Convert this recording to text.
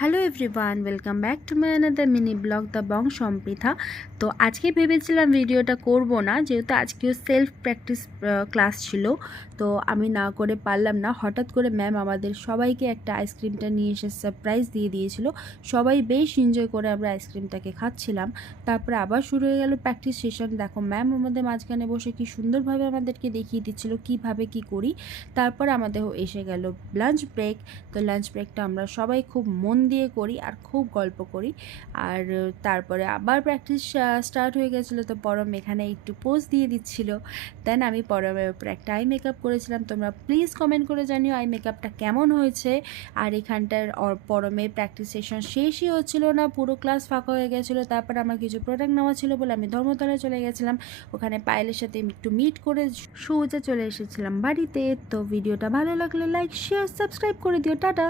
Hello everyone, welcome back to my another mini blog the Bong Sampritha. তো আজকে ভেবেছিলাম ভিডিওটা করব না, যেহেতু আজকেও সেলফ প্র্যাকটিস ক্লাস ছিল। তো আমি না করে পারলাম না। হঠাৎ করে ম্যাম আমাদের সবাইকে একটা আইসক্রিমটা নিয়ে এসে সারপ্রাইজ দিয়ে দিয়েছিল। সবাই বেশ এনজয় করে আমরা আইসক্রিমটাকে খাচ্ছিলাম। তারপরে আবার শুরু হয়ে গেল প্র্যাকটিস সেশন। দেখো ম্যাম আমাদের মাঝখানে বসে কি সুন্দরভাবে আমাদেরকে দেখিয়ে দিচ্ছিল কীভাবে কি করি। তারপর আমাদের এসে গেল লাঞ্চ ব্রেক। তো লাঞ্চ ব্রেকটা আমরা সবাই খুব মন দিয়ে করি আর খুব গল্প করি। আর তারপরে আবার প্র্যাকটিস স্টার্ট হয়ে গেছিলো। তো পরম এখানে একটু পোজ দিয়ে দিচ্ছিল। দেন আমি পরমের উপরে একটা আই মেকআপ করেছিলাম। তোমরা প্লিজ কমেন্ট করে জানিও আই মেকআপটা কেমন হয়েছে। আর এখানটার পরমের প্র্যাকটিস সেশন শেষই হচ্ছিল না, পুরো ক্লাস ফাঁকা হয়ে গেছিলো। তারপর আমার কিছু প্রোডাক্ট নেওয়া ছিল বলে আমি ধর্মতলায় চলে গেছিলাম। ওখানে পায়েলের সাথে একটু মিট করে সোজা চলে এসেছিলাম বাড়িতে। তো ভিডিওটা ভালো লাগলে লাইক শেয়ার সাবস্ক্রাইব করে দিও। টাটা।